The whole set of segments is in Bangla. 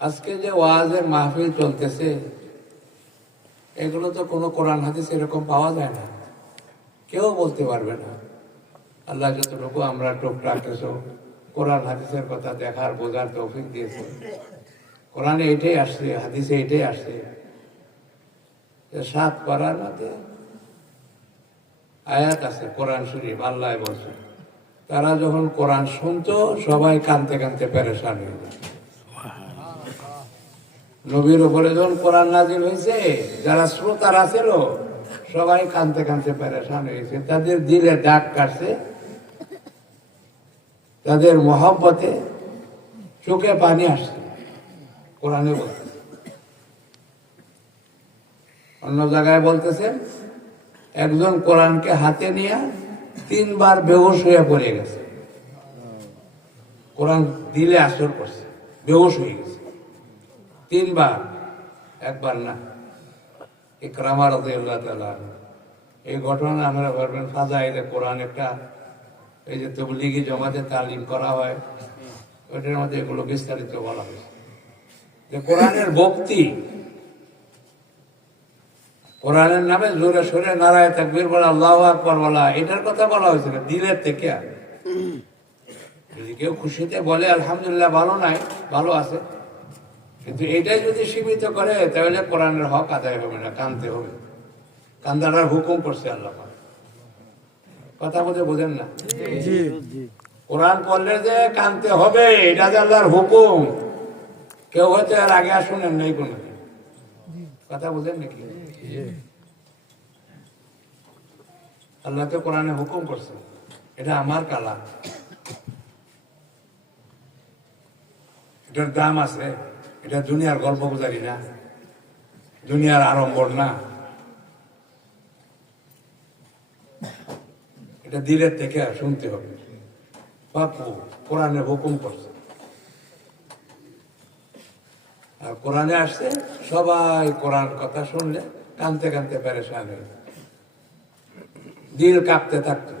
আজকে যে ওয়াজের মাহফিল চলতেছে, এগুলো তো কোনো কোরআন হাদিস এরকম পাওয়া যায় না, কেউ বলতে পারবে না। আল্লাহ যতটুকু আমরা টুকটাক কিছু কোরআন হাদিসের কথা দেখার বোঝার তৌফিক দিয়েছে। কোরআনে এটাই আসছে, হাদিসে এটাই আসছে, 7 পারার মধ্যে আয়াত আছে কোরআন শরীফ। আল্লাহ বলছে তারা যখন কোরআন শুনতো সবাই কানতে কানতে পেরেশান হয়ে যেত। নবীর উপরে যখন কোরআন নাজিল হয়েছে, যারা শ্রোতারা ছিল সবাই কানতে কানতে পেরেশান হয়েছে। তাদের দিলে দাগ কাটছে, তাদের মহব্বতে চোখে পানি আসছে। কোরআনে বলতে, অন্য জায়গায় বলতেছেন একজন কোরআনকে হাতে নিয়ে 3 বার বেহুশ হয়ে পড়ে গেছে। কোরআন দিলে আসর করছে, বেহুশ হয়ে গেছে 3 বার, একবার না। ইকরামা রাদিয়াল্লাহু তাআলা এই ঘটনা আমরা ভাববেন ফাজাইলে কোরআন একটা, এই যে তাবলীগী জামাতে তালিম করা হয় ওইটার মধ্যে এগুলো বিস্তারিত বলা হয়েছে যে কোরআনের ভক্তি, কোরআনের নামে জোরে সোরে নারায়ে তাকবীর বলা, আল্লাহু আকবার বলা, এটার কথা বলা হয়েছিল দিলের থেকে। যদি কেউ খুশিতে বলে আলহামদুলিল্লাহ ভালো নাই, ভালো আছে, কিন্তু এটাই যদি সীমিত করে তাহলে কোরআনের হক আদায় হবে না, কানতে হবে। কান্দাটার হুকুম করছে আল্লাহ। কথা বলতে বোঝেন না? কোরআন পড়লে যে কানতে হবে এটা যে আল্লাহর হুকুম, কেউ হয়তো এর আগে আর শুনেন নাই কোনো। কথা বোঝেন নাকি? আল্লাহ তো কোরআনে হুকুম করছে, এটা আমার কালাম, এটার দাম আছে। এটা দুনিয়ার গল্প গুজারি না, দুনিয়ার আড়ম্বর না, এটা দিলের থেকে শুনতে হবে। বাপু কোরআনে হুকুম করছে, আর কোরআনে আসছে সবাই কোরআন কথা শুনলে কানতে কানতে পেরেশান হয়ে দিল কাঁপতে থাকতো।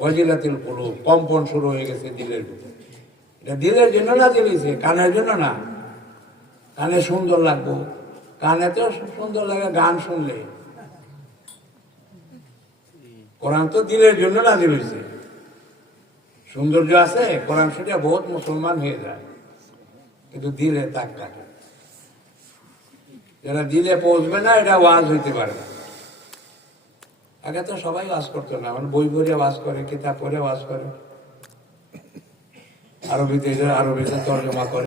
ওয়াজিলাতিল কুলুব, কম্পন শুরু হয়ে গেছে দিলের ভিতরে। এটা দিলের জন্য না দিয়েছে, কানের জন্য না। কানে সুন্দর লাগবো, কানে তো সুন্দর লাগে গান শুনলে। কোরআন তো দিলের জন্য না দিয়েছে। সৌন্দর্য আছে কোরআন শুনে বহুত মুসলমান হয়ে যায়, কিন্তু দিলে তাক কাটে। যারা দিলে পৌঁছবে না এটা ওয়াজ হইতে পারে না। আগে তো সবাই ওয়াজ করতো না, মানে বই পড়ে ওয়াজ করে, কিতাব পড়ে ওয়াজ করে, আরবিতে তর্জমা করে।